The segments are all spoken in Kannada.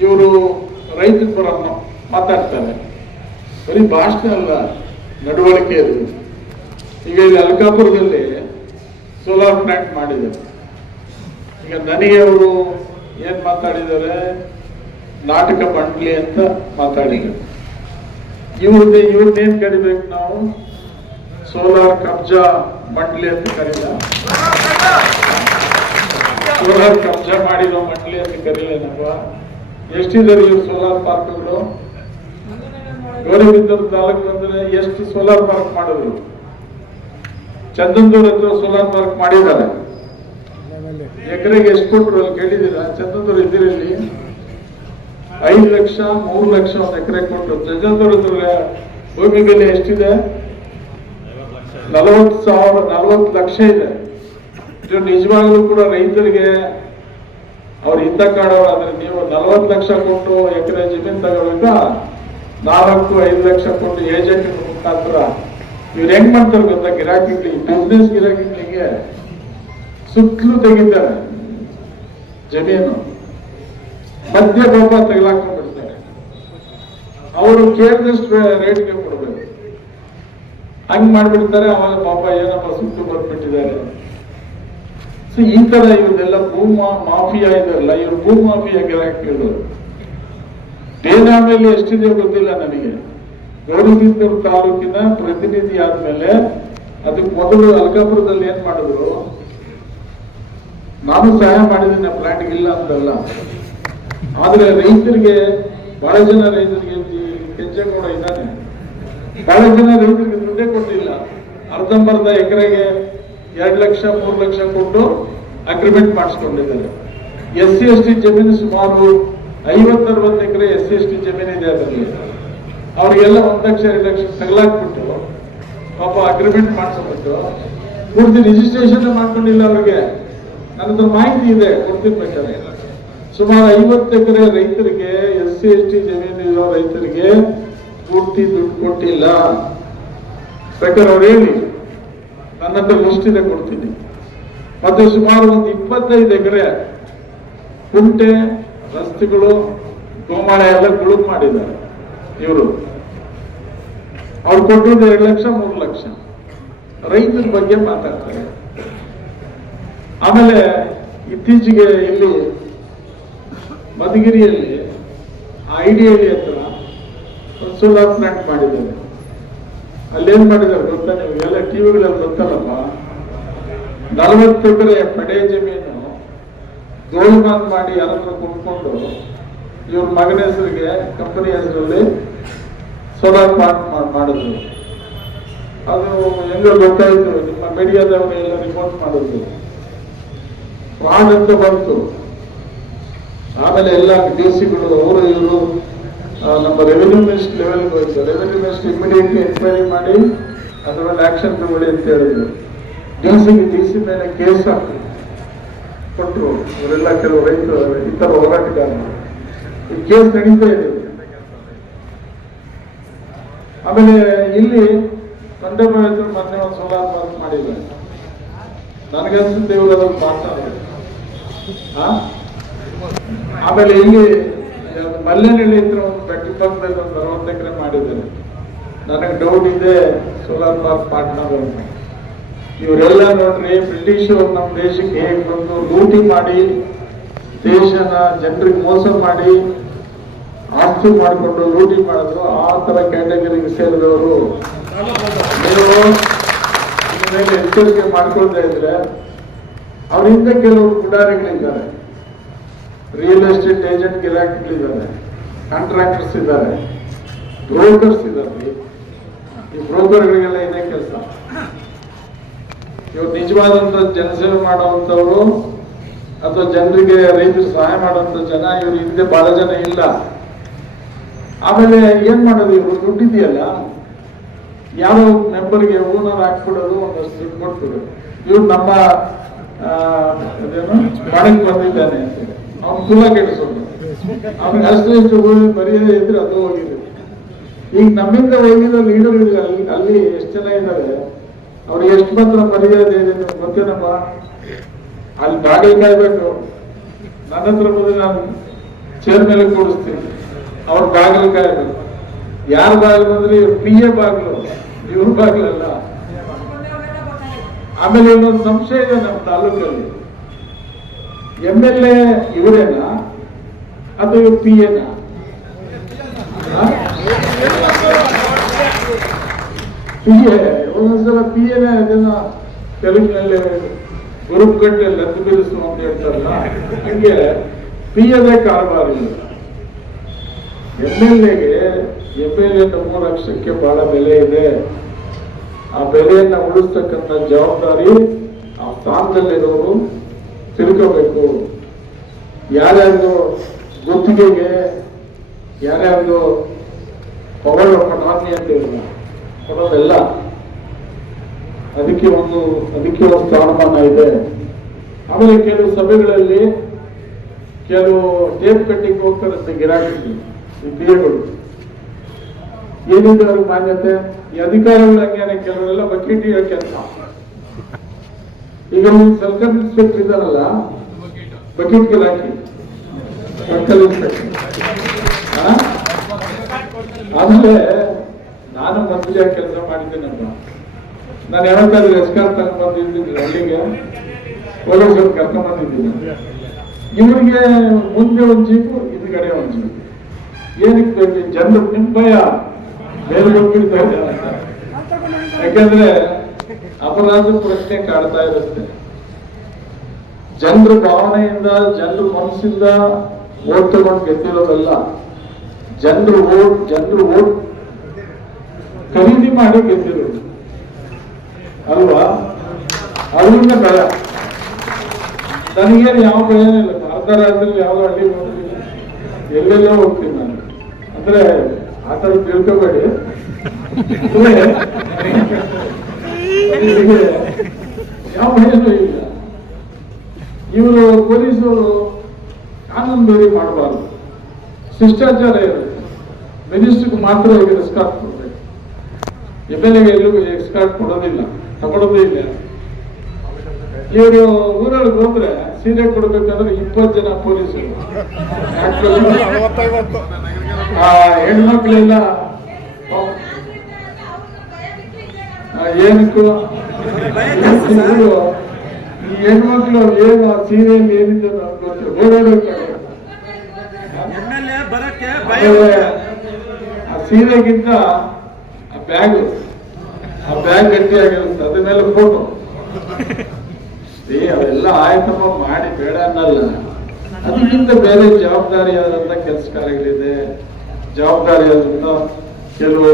ಇವರು ರೈತ ಪರ ಮಾತಾಡ್ತಾರೆ. ಬರೀ ಭಾಷಣ ಅಲ್ಲ, ನಡವಳಿಕೆ ಅದು. ಈಗ ಇಲ್ಲಿ ಅಲ್ಕಾಪುರದಲ್ಲಿ ಸೋಲಾರ್ ಪ್ಲಾಂಟ್ ಮಾಡಿದ್ದಾರೆ ಈಗ ನನಗೆ ಅವರು ಏನ್ ಮಾತಾಡಿದ್ದಾರೆ? ನಾಟಕ ಮಂಡಳಿ ಅಂತ ಮಾತಾಡಿದ್ದಾರೆ ಇವ್ರದ್ದು, ಇವ್ರನ್ನೇನ್ ಕರಿಬೇಕು ನಾವು? ಸೋಲಾರ್ ಕಬ್ಜಾ ಮಂಡಳಿ ಅಂತ ಕರೀಲ ಸೋಲಾರ್ ಕಬ್ಜಾ ಮಾಡಿರೋ ಮಂಡ್ಲಿ ಅಂತ ಕರೀಲೇನಪ್ಪ? ಎಷ್ಟಿದ್ದಾರೆ ಇವ್ರು ಸೋಲಾರ್ ಪಾರ್ಕ್ಗಳು ಗೌರಿಬಿದ್ದೂರು ತಾಲೂಕು ಅಂದ್ರೆ ಎಷ್ಟು ಸೋಲಾರ್ ಪಾರ್ಕ್ ಮಾಡಿದ್ರು? ಚಂದನ್ದೂರ್ ಹತ್ರ ಸೋಲಾರ್ ಪಾರ್ಕ್ ಮಾಡಿದ್ದಾರೆ. ಎಕರೆಗೆ ಎಷ್ಟು ಕೊಟ್ಟರು ಅಲ್ಲಿ ಕೇಳಿದ್ದೀರಾ? ಚಂದನ್ದೂರ್ ಇದ್ದೀರಲ್ಲಿ ಐದು ಲಕ್ಷ, ಮೂರು ಲಕ್ಷ ಒಂದು ಎಕರೆ ಕೊಟ್ಟರು ಚಂದನ್ದೂರ್ ಹತ್ರ ಭೂಮಿ ಬೆಲೆ ಎಷ್ಟಿದೆ? ನಲವತ್ತು ಸಾವಿರ, ನಲವತ್ತು ಲಕ್ಷ ಇದೆ. ಇದು ನಿಜವಾಗ್ಲೂ ಕೂಡ ರೈತರಿಗೆ ಅವ್ರು ಹಿಂದ ಕಾಡೋರು ಆದ್ರೆ ನೀವು ನಲವತ್ತು ಲಕ್ಷ ಕೊಟ್ಟು ಎಕರೆ ಜಮೀನು ತಗೋಬೇಕಾ? ನಾಲ್ಕು, ಐದು ಲಕ್ಷ ಕೊಟ್ಟು ಏಜೆಂಟ್ ಮುಖಾಂತರ. ಇವ್ರು ಹೆಂಗ್ ಮಾಡ್ತಾರೆ ಗೊತ್ತಾ? ಗಿರಾಕಿಗಳಿಗೆ ಬಿಸ್ನೆಸ್ ಗಿರಾಕಿಗಳಿಗೆ ಸುತ್ತಲೂ ತೆಗಿತಾರೆ ಜಮೀನು. ಮಧ್ಯ ಪಾಪ ತೆಗೆಲಾಕೊಂಡ್ಬಿಡ್ತಾರೆ ಅವರು ಕೇಳಿದಷ್ಟು ರೇಟ್ಗೆ ಕೊಡ್ಬೇಕು. ಹಂಗ್ ಮಾಡ್ಬಿಡ್ತಾರೆ, ಅವಾಗ ಪಾಪ ಏನಪ್ಪ ಸುತ್ತು ಬಂದ್ಬಿಟ್ಟಿದ್ದಾರೆ. ಸೊ ಈ ತರ ಇವ್ರನ್ನೆಲ್ಲ ಭೂ ಮಾಫಿಯಾ ಇದೆಲ್ಲ ಇವ್ರು ಭೂ ಮಾಫಿಯಾ ಗಿರಾಕಿಗಳು ಬೇನಾಮೇಲೆ ಎಷ್ಟಿದೆ ಗೊತ್ತಿಲ್ಲ ನನಗೆ ಗೌರಿಬಿದೂರು ತಾಲೂಕಿನ ಪ್ರತಿನಿಧಿ ಆದ್ಮೇಲೆ ಅದಕ್ಕೆ ಮೊದಲು ಅಲ್ಕಾಪುರದಲ್ಲಿ ಏನ್ ಮಾಡಿದ್ರು ನಾನು ಸಹಾಯ ಮಾಡಿದ್ದೀನಿ ಪ್ಲಾಂಟ್ ಇಲ್ಲ ಅಂತಲ್ಲ ಆದ್ರೆ ರೈತರಿಗೆ ಬಹಳ ಜನ ರೈತರಿಗೆ ಕೆಂಚೆ ಕೆಂಚೇಗೌಡ ಇದ್ದಾನೆ ಬಹಳ ಜನ ರೈತರಿಗೆ ದುಡ್ಡೇ ಕೊಟ್ಟಿಲ್ಲ ಅರ್ಧಂಬರ್ಧ ಎಕರೆಗೆ ಎರಡು ಲಕ್ಷ, ಮೂರು ಲಕ್ಷ ಕೊಟ್ಟು ಅಗ್ರಿಮೆಂಟ್ ಮಾಡಿಸ್ಕೊಂಡಿದ್ದಾರೆ. ಎಸ್ ಸಿ ಎಸ್ ಟಿ ಜಮೀನು ಸುಮಾರು ಐವತ್ತರವತ್ತು ಎಕರೆ ಎಸ್ ಸಿ ಎಸ್ ಟಿ ಜಮೀನು ಇದೆ ಅದರಲ್ಲಿ. ಅವರಿಗೆಲ್ಲ ಒಂದು ಲಕ್ಷ, ಎರಡು ಲಕ್ಷ ತಗಲಾಕ್ಬಿಟ್ಟು ಪಾಪ ಅಗ್ರಿಮೆಂಟ್ ಮಾಡಿಸ್ಬಿಟ್ಟು ಪೂರ್ತಿ ರಿಜಿಸ್ಟ್ರೇಷನ್ ಮಾಡ್ಕೊಂಡಿಲ್ಲ ಅವ್ರಿಗೆ. ನನ್ನದು ಮಾಹಿತಿ ಇದೆ ಕೊಡ್ತಿರ್ಬೇಕಾದ್ರೆ ಸುಮಾರು ಐವತ್ತು ಎಕರೆ ರೈತರಿಗೆ ಎಸ್ ಸಿ ಎಸ್ ಟಿ ಜಮೀನು ಇರೋ ರೈತರಿಗೆ ಪೂರ್ತಿ ದುಡ್ಡು ಕೊಟ್ಟಿಲ್ಲ. ಬೇಕಾದ್ರೆ ಅವ್ರು ಹೇಳಿ ನನ್ನ ಹತ್ರ ಕೊಡ್ತೀನಿ. ಮತ್ತು ಸುಮಾರು ಒಂದು ಇಪ್ಪತ್ತೈದು ಎಕರೆ ಕುಂಟೆ, ರಸ್ತೆಗಳು, ಗೋಮಾಳೆ ಎಲ್ಲ ಗುಳುಕ್ ಮಾಡಿದ್ದಾರೆ ಇವರು. ಅವ್ರು ಕೊಟ್ಟಿದ್ದು ಎರಡು ಲಕ್ಷ, ಮೂರು ಲಕ್ಷ. ರೈತರ ಬಗ್ಗೆ ಮಾತಾಡ್ತಾರೆ. ಆಮೇಲೆ ಇತ್ತೀಚೆಗೆ ಇಲ್ಲಿ ಮಧುಗಿರಿಯಲ್ಲಿ ಐಡಿಯಲ್ಲಿ ಹತ್ರ ಸೋಲಾರ್ ಪ್ಲಾಂಟ್ ಮಾಡಿದ್ದಾರೆ. ಅಲ್ಲೇನ್ ಮಾಡಿದ್ದಾರೆ ಗೊತ್ತಾ ನಿಮಗೆಲ್ಲ ಟಿವಿಗಳಲ್ಲಿ ಗೊತ್ತಲ್ಲಪ್ಪ? ನಲವತ್ತು ಎಕರೆ ಪಡೆ ಜಮೀನು ಗೋಲ್ಮಾಲ್ ಮಾಡಿ ಯಾರತ್ರ ಕುಂಕೊಂಡು ಇವ್ರ ಮಗನ ಹೆಸರಿಗೆ ಕಂಪನಿ ಹೆಸರಲ್ಲಿ ಸೋಲಾರ್ ಪಾರ್ಕ್ ಮಾಡಿದ್ರು. ಅದು ಹೆಂಗ ಗೊತ್ತಾಯ್ತು, ನಿಮ್ಮ ಮೀಡಿಯಾದವರು ಎಲ್ಲ ರಿಪೋರ್ಟ್ ಮಾಡಿದ್ರು. ಫ್ರಾಡ್ ಅಂತ ಬಂತು. ಆಮೇಲೆ ಎಲ್ಲ ಡಿ ಸಿಗಳು ಅವರು ಇವರು ನಮ್ಮ ರೆವೆನ್ಯೂ ಮಿನಿಸ್ಟರ್ ಲೆವೆಲ್ಗೆ ಹೋಯ್ತು. ರೆವೆನ್ಯೂ ಮಿನಿಸ್ಟರ್ ಇಮಿಡಿಯೇಟ್ಲಿ ಎನ್ಕ್ವೈರಿ ಮಾಡಿ ಅದರ ಮೇಲೆ ಆಕ್ಷನ್ ತಗೊಳ್ಳಿ ಅಂತ ಹೇಳಿದ್ರು. ಡಿ ಸಿಗೆ ಡಿ ಸಿ ಮೇಲೆ ಕೇಸ್ ಹಾಕಿ. ಕೊಟ್ಟರು ಇವರೆಲ್ಲ ಕೆಲವು ರೈತರು, ಇತರ ಹೋರಾಟಗಾರರು. ಈ ಕೇಸ್ ನಡೀತಾ ಇದೆ. ಆಮೇಲೆ ಇಲ್ಲಿ ಕಂಡಬಾಳ ಮೊನ್ನೆ ಒಂದು ಸೋಲಾರ್ ಪಾರ್ಕ್ ಮಾಡಿದ್ದಾರೆ. ನನಗನ್ಸುತ್ತೆ ಇವರು ಅದನ್ನು ಆ? ಆಮೇಲೆ ಇಲ್ಲಿ ಮಲ್ಲೇನಹಳ್ಳಿ ಹತ್ರ ಒಂದು ಬೆಟ್ಟ ಪಕ್ಕದಲ್ಲಿ ಒಂದು ಅರವತ್ತು ಎಕರೆ ಮಾಡಿದ್ದಾರೆ. ನನಗೆ ಡೌಟ್ ಇದೆ ಸೋಲಾರ್ ಪಾರ್ಕ್ ಪಾರ್ಟ್ನರ್ ಅಂತ ಇವರೆಲ್ಲ ನೋಡ್ರಿ ಬ್ರಿಟಿಷ್ ನಮ್ಮ ದೇಶಕ್ಕೆ ಹೇಗೆ ಬಂದು ಲೂಟಿ ಮಾಡಿ, ದೇಶನ ಜನರಿಗೆ ಮೋಸ ಮಾಡಿ, ಆಸ್ತಿ ಮಾಡಿಕೊಂಡು ಲೂಟಿ ಮಾಡಿದ್ರು, ಆ ಥರ ಕ್ಯಾಟಗರಿಗೆ ಸೇರಿದವರು. ಎಚ್ಚರಿಕೆ ಮಾಡ್ಕೊಳ್ತಾ ಇದ್ರೆ, ಅವರಿಂದ ಕೆಲವರು ಪುಡಾರಿಗಳಿದ್ದಾರೆ. ರಿಯಲ್ ಎಸ್ಟೇಟ್ ಏಜೆಂಟ್ ಗಿರಾಕಿಗಳಿದ್ದಾರೆ ಕಾಂಟ್ರಾಕ್ಟರ್ಸ್ ಇದ್ದಾರೆ. ಬ್ರೋಕರ್ಸ್ ಇದ್ದಾರೆ. ಈ ಬ್ರೋಕರ್ಗಳಿಗೆಲ್ಲ ಇದೇ ಕೆಲಸ. ಇವ್ರು ನಿಜವಾದಂತ ಜನಸೇವೆ ಮಾಡುವಂಥವ್ರು ಅಥವಾ ಜನರಿಗೆ ರೈತರು ಸಹಾಯ ಮಾಡುವಂತ ಜನ, ಇವ್ರು ಹಿಂದೆ ಬಹಳ ಜನ ಇಲ್ಲ. ಆಮೇಲೆ ಏನ್ ಮಾಡೋದು, ಇವರು ದುಡ್ಡಿದೆಯಲ್ಲ? ಯಾವ ಮೆಂಬರ್ಗೆ ಓನರ್ ಹಾಕ್ಬಿಡೋದು, ಒಂದಷ್ಟು ದುಡ್ಡು ಕೊಟ್ಬಿಡೋದು ಇವ್ರು ನಮ್ಮ ಅದೇನು ಬಂದಿದ್ದಾನೆ ಅಂತೇಳಿ ಅವ್ನು ಅಷ್ಟು ಅದು ಈಗ ನಮ್ಮಿಂದ ಹೋಗಿರೋ ಲೀಡರ್ ಅಲ್ಲಿ ಅಲ್ಲಿ ಎಷ್ಟು ಜನ ಇದ್ದಾರೆ? ಅವ್ರಿಗೆ ಎಷ್ಟು ಮಾತ್ರ ಮರ್ಯಾದೆ ಇದೆ ಗೊತ್ತೇನಪ್ಪ? ಅಲ್ಲಿ ಬಾಗಿಲು ಕಾಯ್ಬೇಕು. ನನ್ನ ಹತ್ರ ಬಂದ್ರೆ ನಾನು ಚೇರ್ ಮೇಲೆ ಕೂಡಿಸ್ತೀನಿ. ಅವ್ರ ಬಾಗಿಲು ಕಾಯ್ಬೇಕು. ಯಾರ ಬಾಗಿಲು ಬಂದ್ರೆ ಪಿ ಎ ಬಾಗಿಲು. ಇವ್ರ ಬಾಗಿಲಲ್ಲ. ಆಮೇಲೆ ಇನ್ನೊಂದು ಸಂಶಯ ಇದೆ ನಮ್ಮ ತಾಲೂಕಲ್ಲಿ. ಎಂ ಎಲ್ ಎ ಇವರೇನಾ? ಅದು ಪಿ ಎನಾ ಪಿ ಎ ಒಂದೊಂದ್ಸಲ ಪಿ ಎನ ಅದನ್ನ ತೆಲುಗಿನಲ್ಲಿ ಗುರುಕಟ್ಟೆ ಲದ್ದು ಬಿಡಿಸು ಅಂತ ಹೇಳ್ತಾರಲ್ಲ, ಹಂಗೆ ಪಿ ಎದೇ ಕಾರಬಾರ ಎಂ ಎಲ್ ಎಗೆ ಎಂ ಎಲ್ ಎ ನಮ್ಮ ಲಕ್ಷಕ್ಕೆ ಬಹಳ ಬೆಲೆ ಇದೆ. ಆ ಬೆಲೆಯನ್ನ ಉಳಿಸ್ತಕ್ಕಂಥ ಜವಾಬ್ದಾರಿ ಆ ಸ್ಥಾನದಲ್ಲಿರೋರು ತಿಳ್ಕೋಬೇಕು. ಯಾರ್ಯಾರ್ದು ಗುತ್ತಿಗೆಗೆ, ಯಾರ್ಯಾರ್ದು ಪವರ್ ಕೊಟ್ಟಿ ಅಂತ ಇರಲ್ಲ ಕೊಡೋದೆಲ್ಲ ಅದಕ್ಕೆ ಒಂದು ಅದಕ್ಕೆ ಒಂದು ಸ್ಥಾನಮಾನ ಇದೆ. ಆಮೇಲೆ ಕೆಲವು ಸಭೆಗಳಲ್ಲಿ ಕೆಲವು ಟೇಪ್ ಕಟ್ಟಿಂಗ್ ಹೋಗ್ತಾರಂತೆ ಗಿರಾಕಿ ಪಿಎಗಳು. ಏನಿದೆ ಅವ್ರ ಮಾನ್ಯತೆ, ಈ ಅಧಿಕಾರಿಗಳ ಕೆಲವರೆಲ್ಲ ಬಕೆಟ್ ಕೆಲಸ ಈಗ ನೀವು ಸರ್ಕಲ್ ಇನ್ಸ್ಪೆಕ್ಟರ್ ಇದ್ದಾರಲ್ಲ ಬಕೆಟ್ ಹಾಕಿ. ಸರ್ಕಲ್ ಇನ್ಸ್ಪೆಕ್ಟರ್ ಆಮೇಲೆ ನಾನು ಮೊದಲೇ ಕೆಲಸ ಮಾಡಿದ್ದೇನಲ್ಲ ನಾನು ಯಾವತ್ತಾದ್ರೂ ಎಸ್ಕಾರ್ ತಗೊಂಡ್ ಬಂದಿದ್ದೀನಿ ಹಳ್ಳಿಗೆ. ಪೊಲೀಸರು ಕರ್ಕೊಂಡ್ ಬಂದಿದ್ದೀನಿ. ಇವರಿಗೆ ಮುಂದೆ ಒಂದು ಜೀಪು, ಹಿಂದ್ಗಡೆ ಒಂದು ಜೀಪು. ಏನಕ್ಕೆ? ಜನರು ನಿಮ್ ಭಯ. ಬೇರೆ ಹೋಗ್ಬಿಡ್ತಾರೆ ಯಾಕಂದ್ರೆ ಅಪರಾಧ ಪ್ರಶ್ನೆ ಕಾಡ್ತಾ ಇರುತ್ತೆ. ಜನರ ಭಾವನೆಯಿಂದ, ಜನರು ಮನಸ್ಸಿಂದ ಓಟ್ ತಗೊಂಡು ಗೆದ್ದಿರೋದಲ್ಲ, ಜನರು ಓಟ್ ಜನರು ಓಟ್ ಖರೀದಿ ಮಾಡಿ ಗೆದ್ದಿರೋದು. ಅಲ್ವಾ? ಅದರಿಂದ ಭಯ. ನನಗೇನು ಯಾವ ಭಯ ಇಲ್ಲ. ಅರ್ಧ ರಾಜ್ಯದಲ್ಲಿ ಯಾವ ಹಳ್ಳಿ ಹೋಗ್ತೀನಿ ಎಲ್ಲೆಲ್ಲೋ ಹೋಗ್ತೀನಿ ನಾನು. ಅಂದ್ರೆ ಆ ಥರ ಯಾವ ಭಯನೂ ಇಲ್ಲ. ಇವರು ಪೊಲೀಸರು ಕಾನೂನು ಬೇರೆ ಮಾಡಬಾರ್ದು. ಶಿಷ್ಟಾಚಾರ ಇರುತ್ತೆ. ಮಿನಿಸ್ಟ್ರಿಗೆ ಮಾತ್ರ ಈಗ ಎಸ್ಕಾರ್ಟ್ ಕೊಡ್ಬೇಕು ಎಂ ಎಲ್ ಎಗೆ ಎಲ್ಲೂ ಎಸ್ಕಾರ್ಟ್ ಕೊಡೋದಿಲ್ಲ ತಗೊಳೋದೇ ಇಲ್ಲ. ಇವರು ಊರೊಳಗೆ ಹೋದ್ರೆ ಸೀರೆ ಕೊಡ್ಬೇಕಂದ್ರೆ ಇಪ್ಪತ್ತು ಜನ ಪೊಲೀಸರು. ಹೆಣ್ಮಕ್ಳೆಲ್ಲ ಆ, ಏನಕ್ಕೂ? ಈ ಹೆಣ್ಮಕ್ಳು ಏನು ಆ ಸೀರೆಯಲ್ಲಿ ಏನಿದೆ ಆ ಸೀರೆಗಿಂತ ಆ ಬ್ಯಾಗ್ ಆ ಬ್ಯಾಗ್ ಗಟ್ಟಿಯಾಗಿರುತ್ತೆ. ಅದನ್ನೆಲ್ಲ ಫೋಟೋ. ಏ ಅವೆಲ್ಲ ಆಯ್ತಮ್ಮ ಮಾಡಿ ಬೇಡ ಅನ್ನಲ್ಲ. ಅದಕ್ಕಿಂತ ಬೇರೆ ಜವಾಬ್ದಾರಿಯಾದಂತ ಕೆಲಸ ಕಾರ್ಯಗಳಿದೆ. ಜವಾಬ್ದಾರಿಯಾದಂತ ಕೆಲವು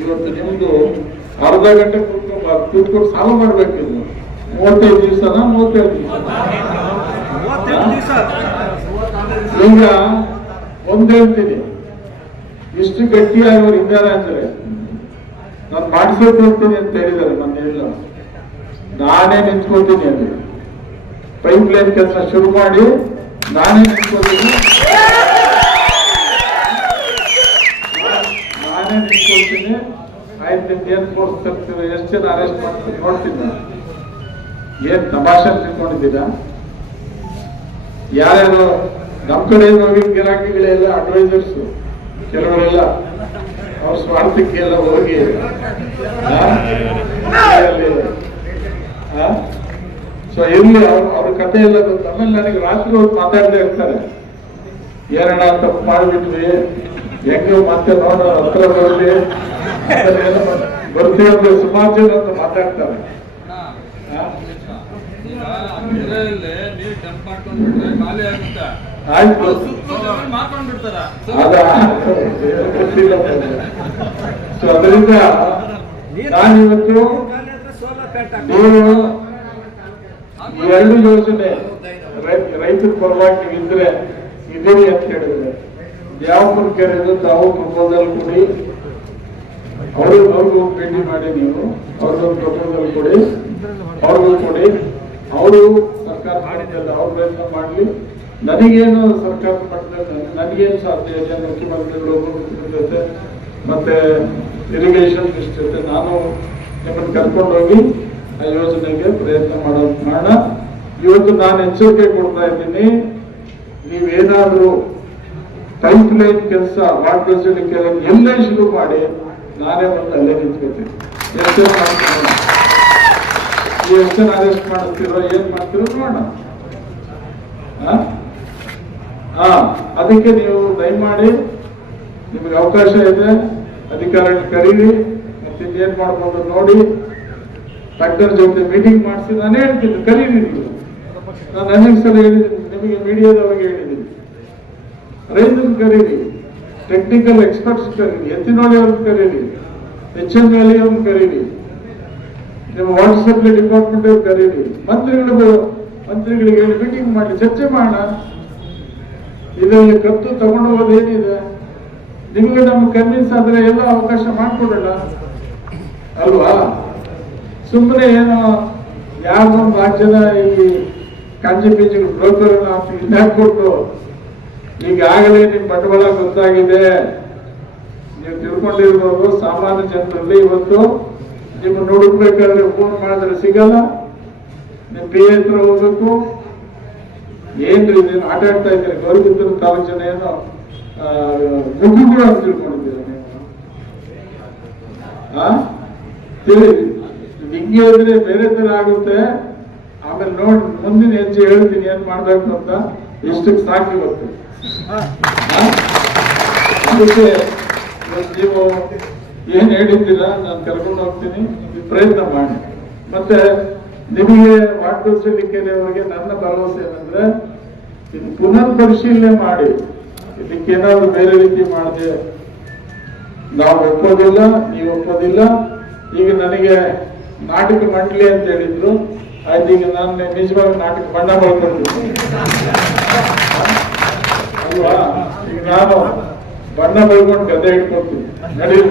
ಇವತ್ತು ನಿಮ್ದು ಅರ್ಧ ಗಂಟೆ ಕೂತ್ಕೊಂಡು ಕೂತ್ಕೊಂಡು ಸಾಲ ಮಾಡ್ಬೇಕಿಲ್ಲ ಮೂವತ್ತೈದು ದಿವಸನ ಮೂವತ್ತೈದು ದಿವಸ. ಈಗ ಒಂದ್ ಹೇಳ್ತೀನಿ ಇಷ್ಟು ಗಟ್ಟಿಯಾಗಿ ಇದ್ದಾರೆ ಅಂದ್ರೆ ನಾನು ಮಾಡಿಸ್ಬೇಕು ಹೋಗ್ತೀನಿ ಅಂತ ಹೇಳಿದ್ದಾರೆ ನನ್ನ ಇಲ್ಲ ನಾನೇ ನಿಂತ್ಕೊತೀನಿ ಅಲ್ಲಿ. ಪೈಪ್ ಲೈನ್ ಕೆಲಸ ಶುರು ಮಾಡಿ ನಾನೇ ನಿಂತ್ಕೊತೀನಿ ನಾನೇ ನಿಂತ್ಕೊಳ್ತೀನಿ. ಆಯ್ತು ಏನ್ ಫೋರ್ಸ್ ತರ್ತೀವಿ ಎಷ್ಟು ಜನ ಅರೆಸ್ಟ್ ಮಾಡ್ತೀವಿ ನೋಡ್ತಿದ್ದ ಏನ್ ತಮಾಷೆ ತಿಳ್ಕೊಂಡಿದ್ದೀರಾ? ಯಾರ್ಯಾರು ನಮ್ ಕಡೆ ಹೋಗಿ ಗಿರಾಕಿಗಳೆಲ್ಲ ಅಡ್ವೈಸರ್ಸ್ ಕೆಲವರೆಲ್ಲ ಅವ್ರ ಸ್ವಾರ್ಥಕ್ಕೆ ಎಲ್ಲ ಹೋಗಿ ಸೊ ಇರ್ಲಿ, ಅವ್ರ ಅವ್ರ ಕತೆ ಎಲ್ಲ ಆಮೇಲೆ ನನಗೆ ರಾತ್ರಿ ಅವ್ರು ಮಾತಾಡ್ತಾ ಇರ್ತಾರೆ. ಏನಣ್ಣ ತಪ್ಪು ಮಾಡ್ಬಿಟ್ವಿ. ಹೆಂಗ ಮತ್ತೆ ನೋಡ ಹತ್ರ ಬರಲಿ ಅಂದ್ರೆ ಸುಮಾರು ಜನ ಅಂತ ಮಾತಾಡ್ತಾರೆ. ಅದರಿಂದ ನಾನಿವತ್ತು ನೀವು ಈ ಎರಡು ಯೋಜನೆ. ರೈತರ ಪರವಾಗಿ ಇದ್ರೆ ಇದ್ದೀರಿ ಅಂತ ಹೇಳಿದ್ರೆ. ಯಾವ ಕೇಳಿದ್ರು ತಾವು ಪ್ರಪೋಸಲ್ ಕೊಡಿ. ಅವರು ಅವ್ರಿಗೂ ಭೇಟಿ ಮಾಡಿ ನೀವು ಅವ್ರಿಗೊಂದು ಪ್ರಪೋಸಲ್ ಕೊಡಿ ಅವ್ರಿಗೂ ಕೊಡಿ. ಅವರು ಸರ್ಕಾರ ಮಾಡಿದೆಯಲ್ಲ ಅವ್ರ ಪ್ರಯತ್ನ ಮಾಡಲಿ. ನನಗೇನು ಸರ್ಕಾರ ಮಟ್ಟದಲ್ಲಿ ನನಗೇನು ಸಾಧ್ಯ ಇದೆ, ಮುಖ್ಯಮಂತ್ರಿಗಳು ಜೊತೆ, ಮತ್ತೆ ಇರಿಗೇಷನ್ ಜೊತೆ ನಾನು ನಿಮ್ಮನ್ನು ಕರ್ಕೊಂಡೋಗಿ ಆ ಯೋಜನೆಗೆ ಪ್ರಯತ್ನ ಮಾಡೋದು ಕಾರಣ. ಇವತ್ತು ನಾನು ಎಚ್ಚರಿಕೆ ಕೊಡ್ತಾ ಇದ್ದೀನಿ, ನೀವೇನಾದ್ರೂ ಪೈಪ್ ಲೈನ್ ಕೆಲಸ ವಾಟರ್ ಕೆಲಸ ಎಲ್ಲೇ ಶುರು ಮಾಡಿ ನಾನೇ ಬಂದು ಅಲ್ಲೇ ನಿಂತ್ಕೋತೀನಿ. ಎಷ್ಟು ಅರೆಸ್ಟ್ ಮಾಡ್ತೀರೋ ಏನ್ ಮಾಡ್ತೀರೋ ನೋಡೋಣ? ಹಾ ಅದಕ್ಕೆ ನೀವು ದಯಮಾಡಿ ನಿಮಗೆ ಅವಕಾಶ ಇದೆ, ಅಧಿಕಾರಿಗಳನ್ನ ಕರೀರಿ, ಮತ್ತೆ ಏನ್ ಮಾಡ್ಬೋದು ನೋಡಿ. ಡಾಕ್ಟರ್ ಜೊತೆ ಮೀಟಿಂಗ್ ಮಾಡಿಸಿ ನಾನು ಹೇಳ್ತೀನಿ, ಕರೀರಿ ನೀವು. ನಾನು ಅನೇಕ ಸಲ ಹೇಳಿದ್ದೀನಿ, ನಿಮಗೆ ಮೀಡಿಯಾದವರಿಗೆ ಹೇಳಿದ್ದೀನಿ. ರೈತರು ಕರೀರಿ. ಟೆಕ್ನಿಕಲ್ ಎಕ್ಸ್ಪರ್ಟ್ಸ್ ಕರೀರಿ. ಎತ್ತಿನೋಳಿ ಅವ್ರನ್ನ ಕರೀರಿ. ಎಚ್ ಎಂ ಎಲ್ ಅವ್ರನ್ನ ಕರೀರಿ. ನಿಮ್ಮ ವಾಟರ್ ಸಪ್ಲೈ ಡಿಪಾರ್ಟ್ಮೆಂಟ್ ಅವ್ರು ಕರೀರಿ. ಮಂತ್ರಿಗಳು, ಮಂತ್ರಿಗಳಿಗೆ ಹೇಳಿ ಮೀಟಿಂಗ್ ಮಾಡಿ, ಚರ್ಚೆ ಮಾಡೋಣ ಇದರಲ್ಲಿ ಕತ್ತು ತಗೊಂಡು ಹೋಗೋದು ಏನಿದೆ? ನಿಮಗೆ ನಮ್ಗೆ ಕನ್ವಿನ್ಸ್ ಆದ್ರೆ ಎಲ್ಲ ಅವಕಾಶ ಮಾಡಿಕೊಡೋಣ. ಅಲ್ವಾ? ಸುಮ್ಮನೆ ಏನೋ ನಾಲ್ಕು ಜನ ಈ ಕಾಂಜಿ ಬೀಜ ಬ್ರೋಕರ್ ಹಾಕೊಟ್ಟು ಈಗಾಗಲೇ ನಿಮ್ ಬಂಡವಾಳ ಗೊತ್ತಾಗಿದೆ. ನೀವು ತಿಳ್ಕೊಂಡಿರ್ಬೋದು ಸಾಮಾನ್ಯ ಜನರಲ್ಲಿ ಇವತ್ತು ನಿಮ್ಮ ನೋಡ್ಬೇಕಾದ್ರೆ ಫೋನ್ ಮಾಡಿದ್ರೆ ಸಿಗಲ್ಲ. ನಿಮ್ ಪಿ ಹತ್ರ ಹೋಗ್ಬೇಕು. ಏನ್ರಿ ನೀನು ಆಟ ಆಡ್ತಾ ಇದ್ದೀರಿ? ತಾವು ಜನ ಏನೋ ಅಂತ ತಿಳ್ಕೊಂಡಿದ್ದೀರ ನೀವು? ಇದ್ರೆ ಬೇರೆ ತರ ಆಗುತ್ತೆ. ಆಮೇಲೆ ನೋಡಿ, ಮುಂದಿನ ಹೆಜ್ಜೆ ಹೇಳ್ತೀನಿ, ಏನ್ ಮಾಡ್ಬೇಕು ಅಂತ. ಇಷ್ಟಕ್ಕೆ ಸಾಕಿ ಇವತ್ತು? ಅದಕ್ಕೆ ನೀವು ಏನ್ ಹೇಳಿದ್ದೀರಾ? ನಾನು ಕರ್ಕೊಂಡು ಹೋಗ್ತೀನಿ. ಪ್ರಯತ್ನ ಮಾಡಿ. ಮತ್ತೆ ನಿಮಗೆ ವಾಟರ್ ಅವರಿಗೆ ನನ್ನ ಭರವಸೆ ಏನಂದ್ರೆ, ಇದು ಪುನರ್ ಪರಿಶೀಲನೆ ಮಾಡಿ. ಇದಕ್ಕೇನಾದ್ರು ಬೇರೆ ರೀತಿ ಮಾಡಿದೆ ನಾವು ಒಪ್ಪೋದಿಲ್ಲ, ನೀವು ಒಪ್ಪೋದಿಲ್ಲ. ಈಗ ನನಗೆ ನಾಟಕ ಮಂಡಳಿ ಅಂತ ಹೇಳಿದ್ರು. ಆಯ್ತು, ಈಗ ನಾನು ನಿಜವಾಗಿ ನಾಟಕ ಬಣ್ಣ ಈಗ ನಾನು ಬಣ್ಣ ಬೆಳ್ಕೊಂಡು ಗದ್ದೆ ಇಟ್ಕೊಡ್ತೀನಿ ನಡೀಲಿ